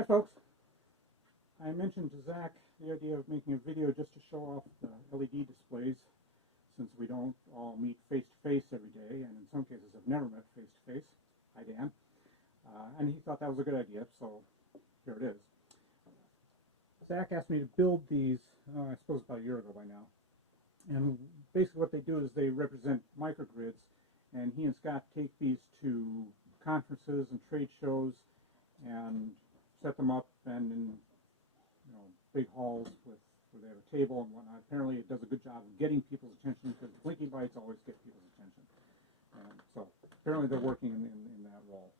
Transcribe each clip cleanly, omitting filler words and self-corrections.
Hi folks. I mentioned to Zach the idea of making a video just to show off the LED displays, since we don't all meet face-to-face every day, and in some cases have never met face-to-face. Hi Dan. And he thought that was a good idea, so here it is. Zach asked me to build these, I suppose about a year ago by now. And basically what they do is they represent microgrids, and he and Scott take these to conferences and trade shows and set them up and in big halls where they have a table and whatnot. Apparently it does a good job of getting people's attention, because blinking lights always get people's attention. And so apparently they're working in that role.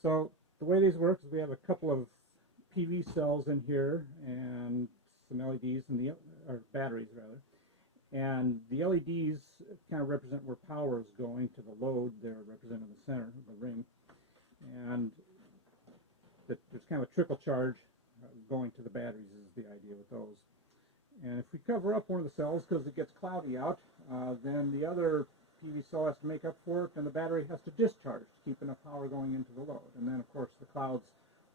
So the way these work is we have a couple of PV cells in here and some LEDs or batteries rather. And the LEDs kind of represent where power is going to the load. They're represented in the center of the ring. And there's kind of a trickle charge going to the batteries is the idea with those. And if we cover up one of the cells because it gets cloudy out, then the other PV cell has to make up for it, and the battery has to discharge to keep enough power going into the load. And then of course the clouds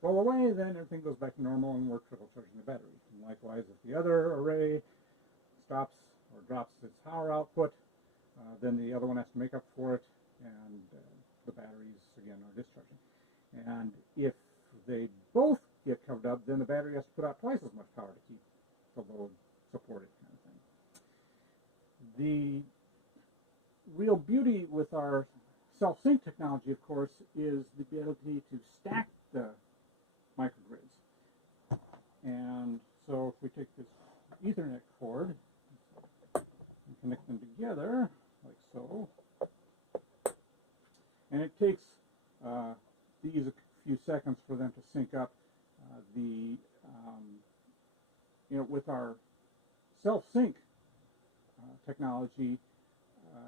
roll away, then everything goes back to normal and we're trickle charging the battery. And likewise, if the other array stops or drops its power output, then the other one has to make up for it, and the batteries again are discharging. And if they both get covered up, then the battery has to put out twice as much power to keep the load supported, kind of thing. The real beauty with our self-sync technology, of course, is the ability to stack the microgrids. And so if we take this Ethernet cord and connect them together, like so, and it takes these a few seconds for them to sync up. With our self-sync technology,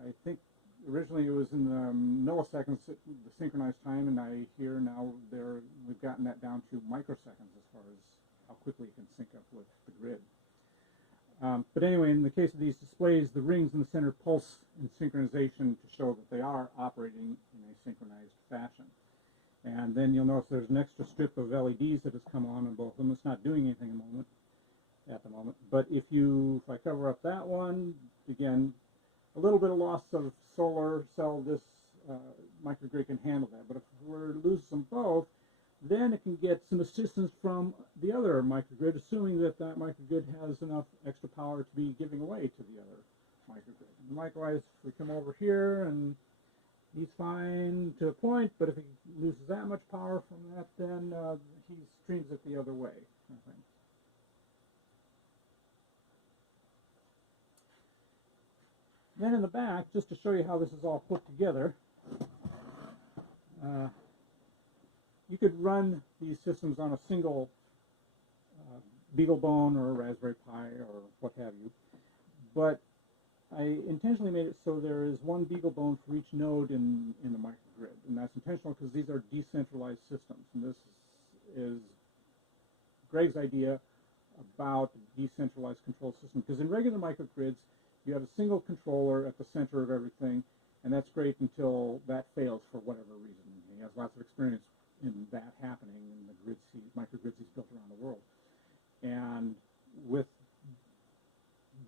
I think originally it was in the milliseconds, the synchronized time, and I hear now we've gotten that down to microseconds as far as how quickly it can sync up with the grid. But anyway, in the case of these displays, the rings in the center pulse in synchronization to show that they are operating in a synchronized fashion. And then you'll notice there's an extra strip of LEDs that has come on both of them. It's not doing anything at the moment. But if I cover up that one, again, a little bit of loss of solar cell, this microgrid can handle that. But if we're to lose them both, then it can get some assistance from the other microgrid, assuming that that microgrid has enough extra power to be giving away to the other microgrid. And likewise, if we come over here, and he's fine to a point, but if he loses that much power from that, then he streams it the other way, kind of thing. Then in the back, just to show you how this is all put together, you could run these systems on a single BeagleBone or a Raspberry Pi or what have you. But I intentionally made it so there is one BeagleBone for each node in the microgrid. And that's intentional because these are decentralized systems. And this is Greg's idea about decentralized control system. Because in regular microgrids, you have a single controller at the center of everything, and that's great until that fails for whatever reason. He has lots of experience in that happening in the microgrids he's built around the world. And with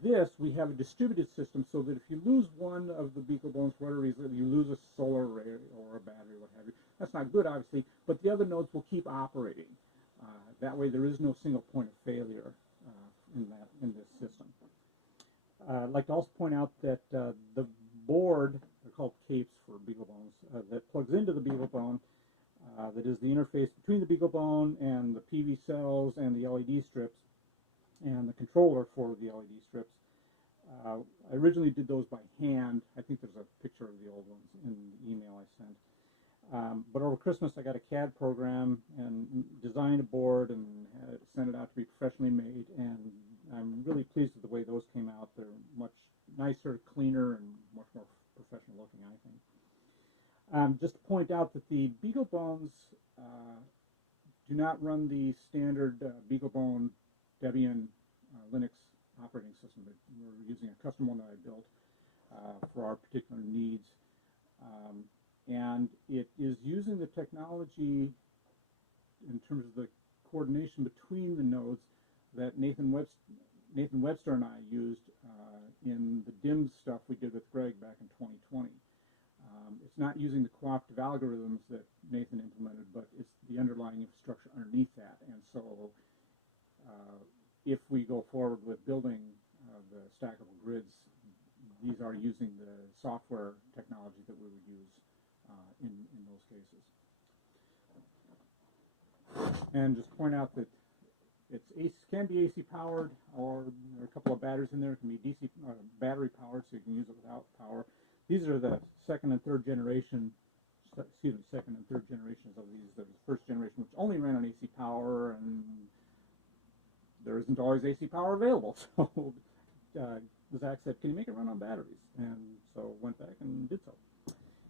this, we have a distributed system so that if you lose one of the BeagleBones for whatever reason, you lose a solar array or a battery, what have you. That's not good, obviously, but the other nodes will keep operating. That way, there is no single point of failure in this system. I'd like to also point out that the board, they're called capes for BeagleBones, that plugs into the BeagleBone, that is the interface between the BeagleBone and the PV cells and the LED strips, and the controller for the LED strips. I originally did those by hand. I think there's a picture of the old ones in the email I sent. But over Christmas I got a CAD program and designed a board and sent it out to be professionally made, and I'm really pleased with the way those came out. They're much nicer, cleaner, and much more professional looking, I think. Just to point out that the BeagleBones do not run the standard BeagleBone Debian Linux operating system. We're using a custom one that I built for our particular needs. And it is using the technology in terms of the coordination between the nodes that Nathan Webster and I used in the DIMS stuff we did with Greg back in 2020. It's not using the cooperative algorithms that Nathan implemented, but it's the underlying infrastructure underneath that. And so if we go forward with building the stackable grids, these are using the software technology that we would use in those cases. And just point out that can be AC powered, or there are a couple of batteries in there. It can be DC battery powered, so you can use it without power. These are the second and third generations of these. The first generation, which only ran on AC power, and there isn't always AC power available. So Zach said, "Can you make it run on batteries?" And so went back and did so.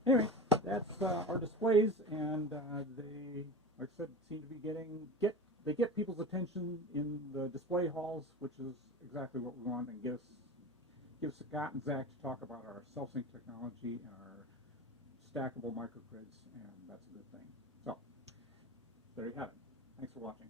Anyway, that's our displays, and they, like I said, seem to be they get people's attention in the display halls, which is exactly what we want, and give Scott and Zach to talk about our self-sync technology and our stackable microgrids, and that's a good thing. So there you have it. Thanks for watching.